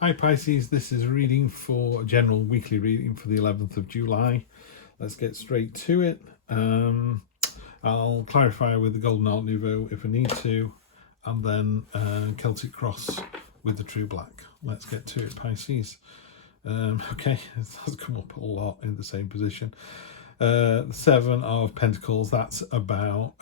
Hi Pisces, this is a reading for a general weekly reading for the 11th of July. Let's get straight to it. I'll clarify with the Golden Art Nouveau if I need to, and then Celtic Cross with the True Black. Let's get to it, Pisces. Okay, it has come up a lot in the same position. The Seven of Pentacles, that's about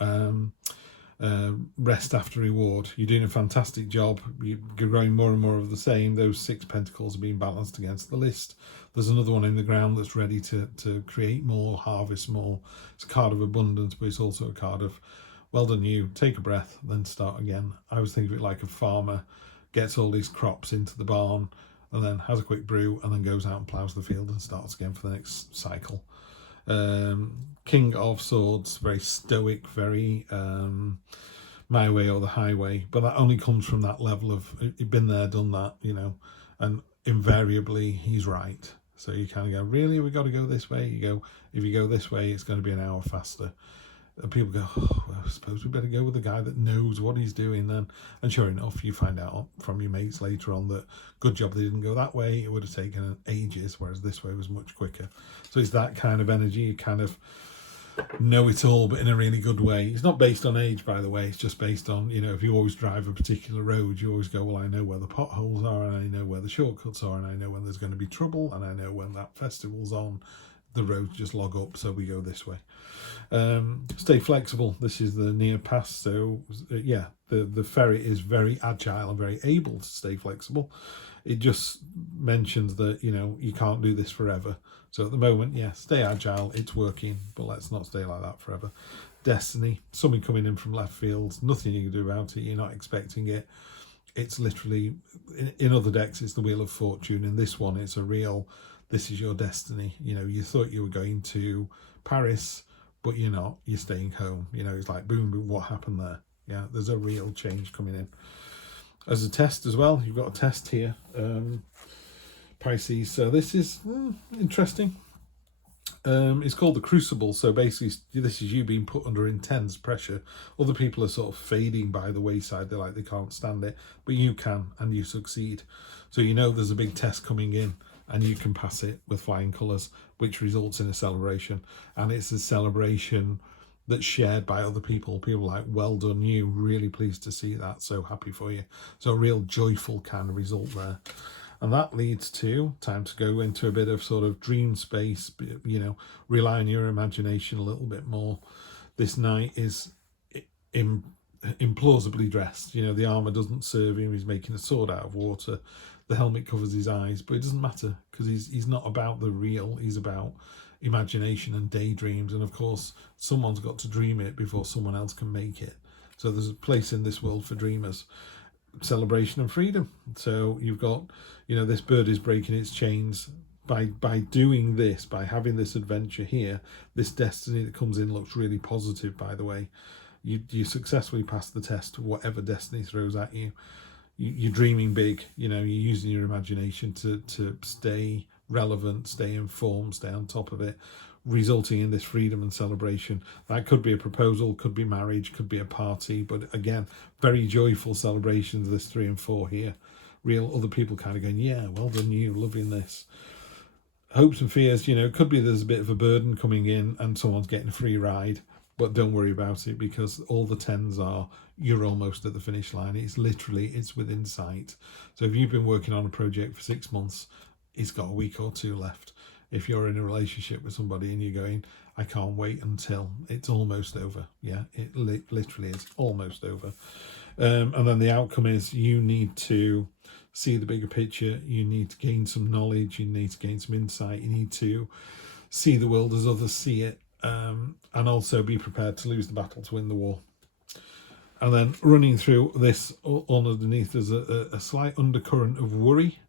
rest after reward. You're doing a fantastic job. You're growing more and more of the same. Those 6 pentacles are being balanced against the list. There's another one in the ground that's ready to create more, harvest more. It's a card of abundance, but it's also a card of well done you, take a breath, then start again. I was thinking of it like a farmer gets all these crops into the barn and then has a quick brew and then goes out and ploughs the field and starts again for the next cycle. King of Swords, very stoic, very my way or the highway, but that only comes from that level of you've been there, done that, and invariably he's right. So you kind of go, really, we got to go this way? You go, if you go this way, it's going to be an hour faster. And people go, oh, well, I suppose we better go with the guy that knows what he's doing then. And sure enough, you find out from your mates later on that good job they didn't go that way. It would have taken ages, whereas this way was much quicker. So it's that kind of energy. You kind of know it all, but in a really good way. It's not based on age, by the way. It's just based on, if you always drive a particular road, you always go, well, I know where the potholes are, and I know where the shortcuts are, and I know when there's going to be trouble, and I know when that festival's on. The roads just log up, so we go this way. Stay flexible. This is the near past, so yeah, the ferret is very agile and very able to stay flexible. It just mentions that you can't do this forever. So at the moment, yeah, stay agile. It's working, but let's not stay like that forever. Destiny, something coming in from left field. Nothing you can do about it. You're not expecting it. It's literally in other decks. It's the Wheel of Fortune. In this one, it's a real. This is your destiny. You thought you were going to Paris, but you're not. You're staying home. It's like boom, boom. What happened there? Yeah, there's a real change coming in. As a test as well, you've got a test here, Pisces. So this is interesting. It's called the Crucible. So basically, this is you being put under intense pressure. Other people are sort of fading by the wayside. They're like they can't stand it, but you can, and you succeed. So there's a big test coming in. And you can pass it with flying colours, which results in a celebration. And it's a celebration that's shared by other people. People like, well done you, really pleased to see that, so happy for you. So a real joyful kind of result there. And that leads to time to go into a bit of sort of dream space, rely on your imagination a little bit more. This knight is implausibly dressed. The armour doesn't serve him. He's making a sword out of water. The helmet covers his eyes, but it doesn't matter because he's not about the real. He's about imagination and daydreams. And of course, someone's got to dream it before someone else can make it. So there's a place in this world for dreamers. Celebration and freedom. So you've got, this bird is breaking its chains. By doing this, by having this adventure here, this destiny that comes in looks really positive, by the way. You successfully pass the test, whatever destiny throws at you. You're dreaming big, you're using your imagination to stay relevant, stay informed, stay on top of it, resulting in this freedom and celebration. That could be a proposal, could be marriage, could be a party, but again, very joyful celebrations, this 3 and 4 here. Real other people kind of going, yeah, well done you, loving this. Hopes and fears, could be there's a bit of a burden coming in and someone's getting a free ride. But don't worry about it because all the 10s are, you're almost at the finish line. It's within sight. So if you've been working on a project for 6 months, it's got a week or 2 left. If you're in a relationship with somebody and you're going, I can't wait until it's almost over. Yeah, it literally is almost over. And then the outcome is you need to see the bigger picture. You need to gain some knowledge. You need to gain some insight. You need to see the world as others see it. And also be prepared to lose the battle to win the war. And then running through this all underneath, there's a slight undercurrent of worry.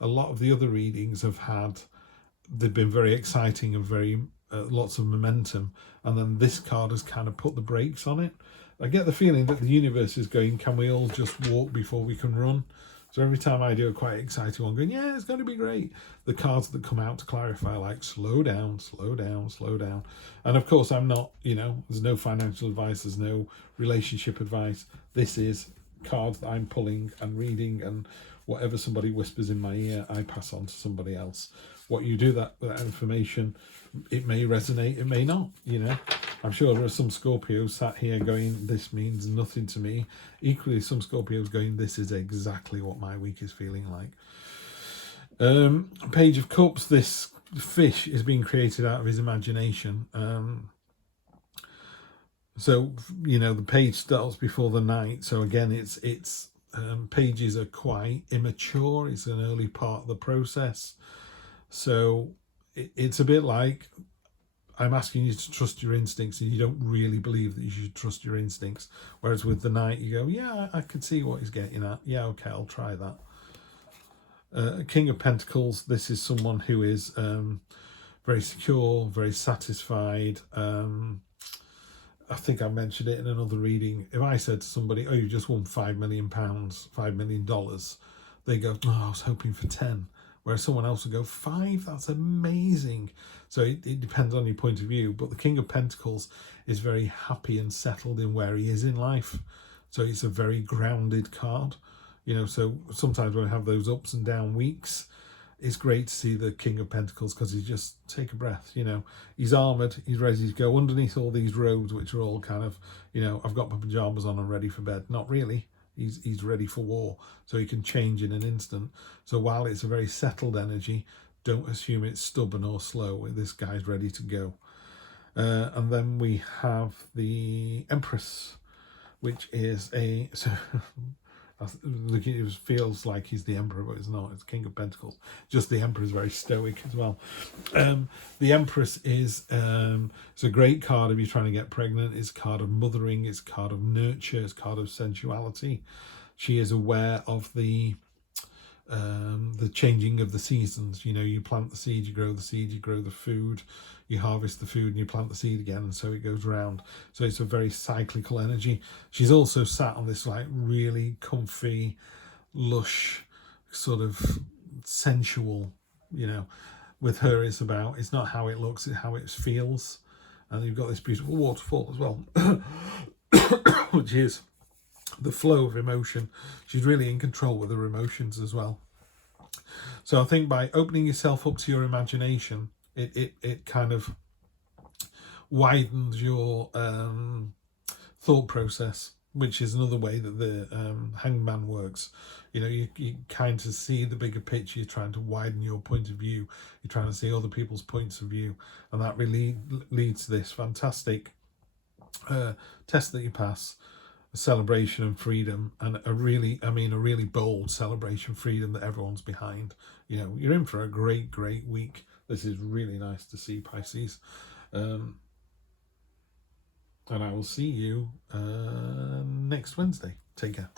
A lot of the other readings they've been very exciting and very lots of momentum. And then this card has kind of put the brakes on it. I get the feeling that the universe is going, can we all just walk before we can run? So every time I do a quite exciting one, going, yeah, it's going to be great, the cards that come out to clarify, like, slow down, slow down, slow down. And of course, I'm not, there's no financial advice, there's no relationship advice. This is cards that I'm pulling and reading and whatever somebody whispers in my ear, I pass on to somebody else. What you do with that information, it may resonate, it may not, you know. I'm sure there are some Scorpios sat here going, this means nothing to me. Equally, some Scorpios going, this is exactly what my week is feeling like. Page of Cups, this fish is being created out of his imagination. So, you know, the page starts before the night. So again, it's pages are quite immature. It's an early part of the process. So it's a bit like I'm asking you to trust your instincts, and you don't really believe that you should trust your instincts. Whereas with the night, you go, yeah, I can see what he's getting at. Yeah, okay, I'll try that. King of Pentacles, this is someone who is very secure, very satisfied. I think I mentioned it in another reading. If I said to somebody, oh, you just won £5 million, $5 million, they go, oh, I was hoping for 10. Whereas someone else would go, 5, that's amazing. So it depends on your point of view. But the King of Pentacles is very happy and settled in where he is in life. So it's a very grounded card. You know, so sometimes when I have those ups and down weeks, it's great to see the King of Pentacles, because he's just take a breath, you know. He's armoured, he's ready to go underneath all these robes, which are all kind of, you know, I've got my pyjamas on and ready for bed. Not really. He's ready for war, so he can change in an instant. So while it's a very settled energy, don't assume it's stubborn or slow. This guy's ready to go. And then we have the Empress, which is a... So, it feels like he's the Emperor, but it's not. It's King of Pentacles. Just the Emperor is very stoic as well. The Empress is it's a great card if you're trying to get pregnant. It's a card of mothering. It's a card of nurture. It's a card of sensuality. She is aware of the changing of the seasons. You know, you plant the seed, you grow the seed, you grow the food, you harvest the food, and you plant the seed again, and so it goes round. So it's a very cyclical energy. She's also sat on this like really comfy, lush, sort of sensual, you know. With her, it's not how it looks, it's how it feels. And you've got this beautiful waterfall as well, which is the flow of emotion. She's really in control with her emotions as well. So I think by opening yourself up to your imagination, it kind of widens your thought process, which is another way that the Hanged Man works. You know, you kind of see the bigger picture. You're trying to widen your point of view. You're trying to see other people's points of view, and that really leads to this fantastic test that you pass. A celebration of freedom, and a really bold celebration of freedom that everyone's behind. You know, you're in for a great week. This is really nice to see, Pisces. And I will see you next Wednesday. Take care.